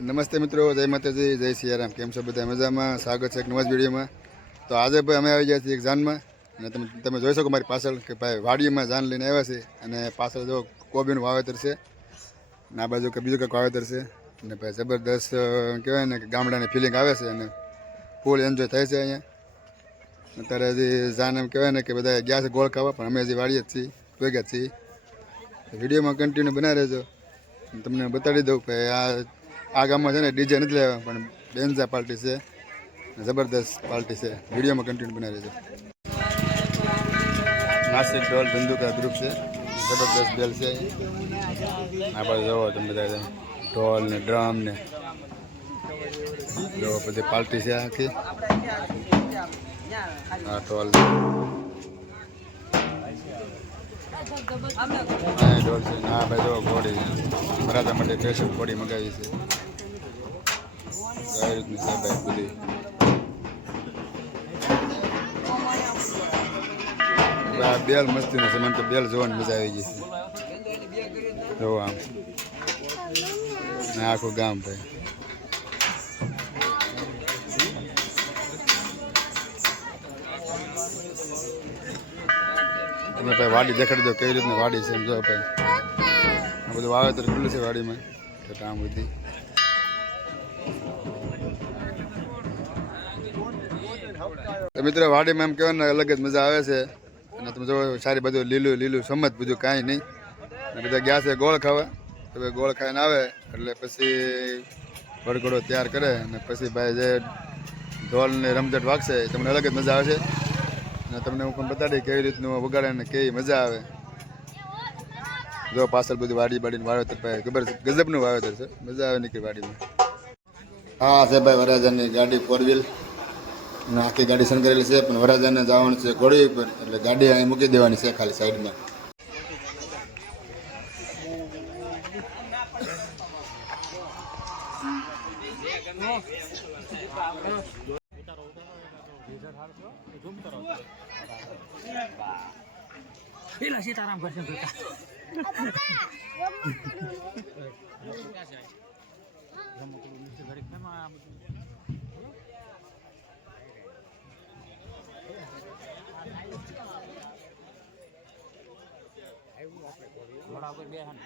નમસ્તે મિત્રો, જય માતાજી, જય સિયારામ કેમ છો બધા મજામાં? સ્વાગત છે એક નવા વિડીયોમાં. તો આજે ભાઈ અમે આવી ગયા છીએ એક જાનમાં અને તમે તમે જોઈ શકો મારી પાછળ કે ભાઈ વાડીમાં જાન લઈને આવ્યા છે. અને પાછળ જો કોબીનું વાવેતર છે. અને આ બાજુ કે બીજું કંઈક વાવેતર છે. અને ભાઈ જબરદસ્ત કહેવાય ને કે ગામડાની ફિલિંગ આવે છે અને ફૂલ એન્જોય થાય છે અહીંયા. અત્યારે હજી જાન એમ કહેવાય ને કે બધા ગયા છે ગોળ ખાવા, પણ અમે હજી વાડીએ જ છીએ, ભેગા છીએ. વિડીયોમાં કન્ટિન્યુ બનાવી રહેજો. તમને બતાડી દઉં કે આ આ ગામમાં છે ને ડીજે નથી લેવા પણ બેન્ઝા પાર્ટી છે જબરદસ્ત પાર્ટી છે. વિડીયોમાં કન્ટિન્યુ બનાવી રહેજો નાસિક ઢોલ ધંધુકા ગ્રુપ છે. જબરદસ્ત બેલ છે. આ બાજુ જોવો તમે બધા ઢોલ ને ડ્રમ ને. જો બધી પાર્ટી છે આખી. હા ઢોલ. હા ઢોલ છે. હા ભાઈ જો ઘોડી. મરાઠા માટે સ્પેશિયલ ઘોડી મગાવી છે. ભાઈ બધી આ બેલ મસ્તીનું છે, મને તો બેલ જોવાની મજા આવી ગઈ જો આમ. ને આખું ગામ ભાઈ. તમે ભાઈ વાડી દેખાડી દો કેવી રીતની વાડી છે એમ જો ભાઈ. આ બધું વાવેતર ખુલ્લું છે વાડીમાં. તો આમ બધી. તો મિત્રો વાડીમાં એમ કહેવાય અલગ જ મજા આવે છે. અને તમે જો સારી બધું લીલું લીલું સમજ બધું કાંઈ નહીં. બધા ગયા છે ગોળ ખાવા. તો ગોળ ખાઈને આવે, એટલે પછી વડગડો તૈયાર કરે અને પછી ભાઈ જે ઢોલની રમઝટ વાગશે તમને અલગ જ મજા આવે છે અને તમને હું પણ બતાડી કેવી રીતનું વગાડે ને કેવી મજા આવે. જો પાછળ બધું વાડી બાડીને વાવેતર ભાઈ, ખબર છે? ગજબનું વાવેતર છે. મજા આવે નીકળી વાડીમાં. હા છે ભાઈ વરાજાની ગાડી ફોર વ્હીલ અને આખી ગાડી સનકરેલી છે પણ વરાજાને જવાનું છે ઘોડી પર એટલે ગાડી અહીં મૂકી દેવાની છે ખાલી સાઈડમાં. પેલા સીતારામ કરશે મોડા ઉપર બે હાથ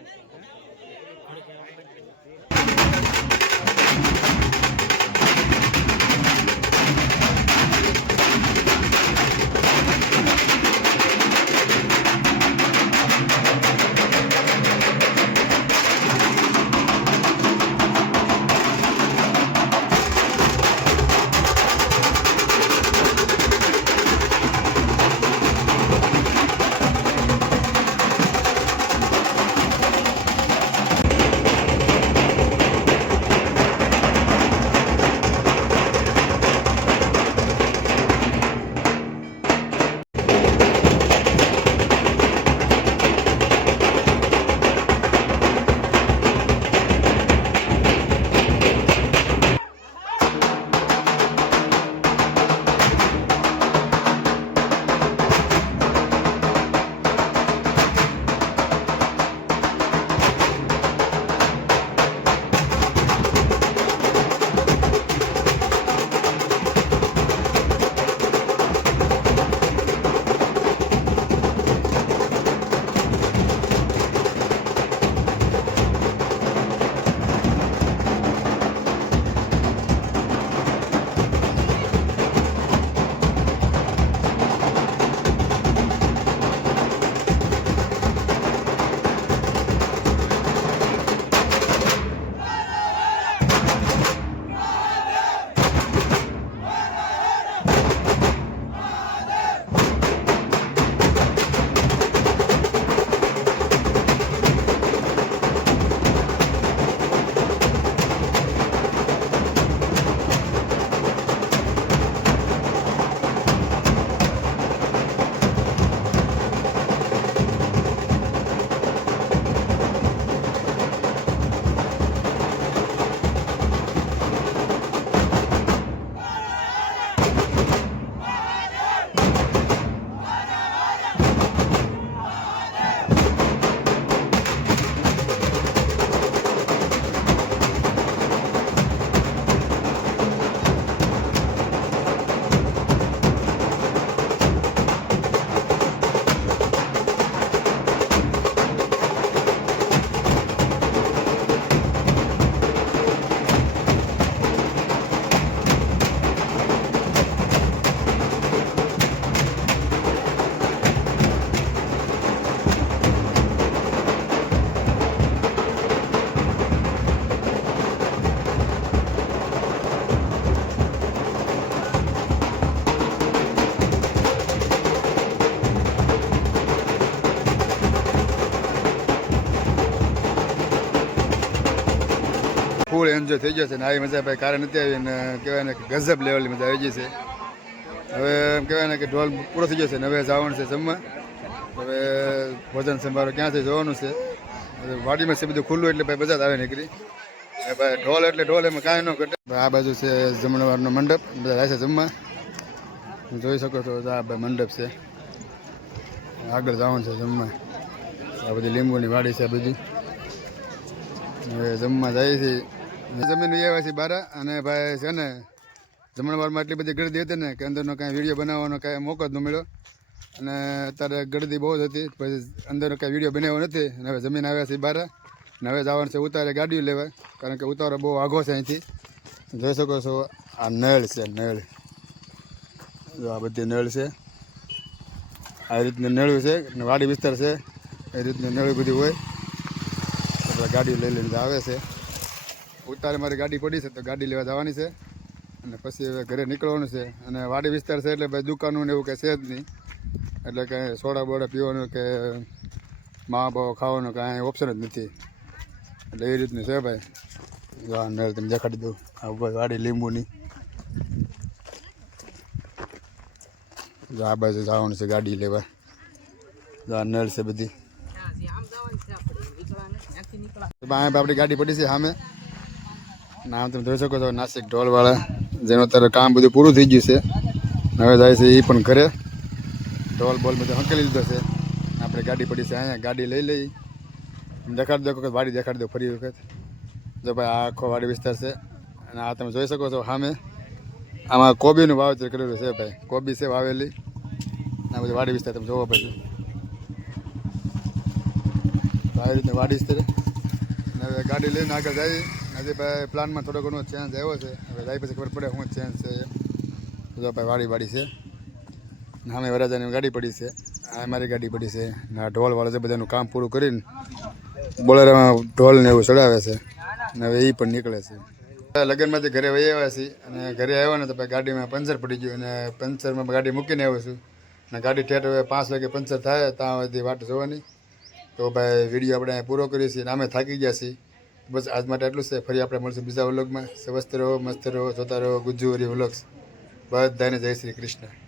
જોતા એન્જોય થઈ ગયો છે ને આવી મજા ભાઈ કારણ નથી આવી ને કહેવાય ને કે લેવલની મજા આવી ગઈ છે. હવે એમ કહેવાય ને કે ઢોલ પૂરો થઈ ગયો છે ને હવે જવાનું છે જમવા. હવે ભોજન સંભારો ક્યાંથી જોવાનું છે? વાડીમાં છે બધું ખુલ્લું એટલે ભાઈ બધા જ આવે નીકળી. અને ભાઈ ઢોલ એટલે ઢોલ, એમાં કાંઈ ન ઘટે. આ બાજુ છે જમણવારનો મંડપ, બધા જાય છે જમવા. જોઈ શકો છો આ ભાઈ મંડપ છે. આગળ જવાનું છે જમવા. આ બધી લીંબુની વાડી છે બધી. હવે જમવા જાય છે જમીન આવ્યા છે બારા અને ભાઈ છે ને જમણવારમાં એટલી બધી ગળદી હતી ને કે અંદરનો કાંઈ વીડિયો બનાવવાનો કાંઈ મોકો જ ન મળ્યો. અને અત્યારે ગળદી બહુ જ હતી, પછી અંદરનો કાંઈ વીડિયો બનાવ્યો નથી અને હવે જમીન આવ્યા છે બારા. અને હવે જવાનું છે ઉતારે ગાડીઓ લેવા, કારણ કે ઉતારો બહુ આઘો છે અહીંથી. જોઈ શકો છો, આ નળ છે, નળ. જો આ બધી નળ છે. આ રીતની નળ્યું છે વાડી વિસ્તાર છે, એ રીતની નળ્યું બધી હોય. એટલે ગાડી લઈ લઈને આવે છે. ઉતારે મારી ગાડી પડી છે તો ગાડી લેવા જવાની છે. અને પછી હવે ઘરે નીકળવાનું છે. અને વાડી વિસ્તાર છે એટલે ભાઈ દુકાનો ને એવું કંઈ છે જ નહીં. એટલે કાંઈ સોડા બોડા પીવાનું કે મા બાવા ખાવાનું કાંઈ ઓપ્શન જ નથી. એટલે એ રીતનું છે ભાઈ. નળ તમે દેખાડી દઉં. આ ભાઈ વાડી લીંબુની. જો આ બાજુ જવાનું છે ગાડી લેવા. જો આ નળ છે બધી. આપણી ગાડી પડી છે સામે. નામ તમે જોઈ શકો છો, નાસિક ઢોલવાળા, જેનું અત્યારે કામ બધું પૂરું થઈ ગયું છે. હવે જાય છે એ પણ ઘરે. ઢોલ બોલ બધું હંકેલી લીધો છે. આપણે ગાડી પડી છે અહીંયા, ગાડી લઈ લઈ. દેખાડી દો વખત વાડી દેખાડી દો ફરી વખત. જો ભાઈ, આ આખો વાડી વિસ્તાર છે. અને આ તમે જોઈ શકો છો સામે. આમાં કોબીનું વાવેતર કરેલું છે ભાઈ. કોબી છે વાવેલી. આ બધું વાડી વિસ્તાર, તમે જોવો પછી. આવી રીતની વાડી અને ગાડી લઈને આગળ જઈ હજી ભાઈ પ્લાનમાં થોડો ઘણો ચેન્જ આવ્યો છે. હવે જાય પછી ખબર પડે શું ચેન્જ છે. જો ભાઈ વાડી વાડી છે. નામે વરાજાની ગાડી પડી છે. આ મારી ગાડી પડી છે. ને આ ઢોલવાળા છે, બધાનું કામ પૂરું કરીને બોલેરામાં ઢોલ ને એવું ચડાવે છે. ને હવે એ પણ નીકળે છે. લગ્નમાંથી ઘરે વહી આવ્યા છીએ અને ઘરે આવ્યા ને તો ભાઈ ગાડીમાં પંચર પડી ગયું અને પંચરમાં ગાડી મૂકીને આવ્યો છું. અને ગાડી ઠેઠ હવે પાંચ વાગે પંચર થાય, ત્યાં વાટ જોવાની. તો ભાઈ વીડિયો આપણે પૂરો કરીએ છીએ અને અમે થાકી ગયા છીએ. બસ આજ માટે એટલું છે. ફરી આપણે મળશું બીજા વ્લોગમાં. સ્વસ્થ રહો, મસ્ત રહો, જોતા રહો, ગુજ્જુ વ્લોગ્સ બધાને જય શ્રી કૃષ્ણ.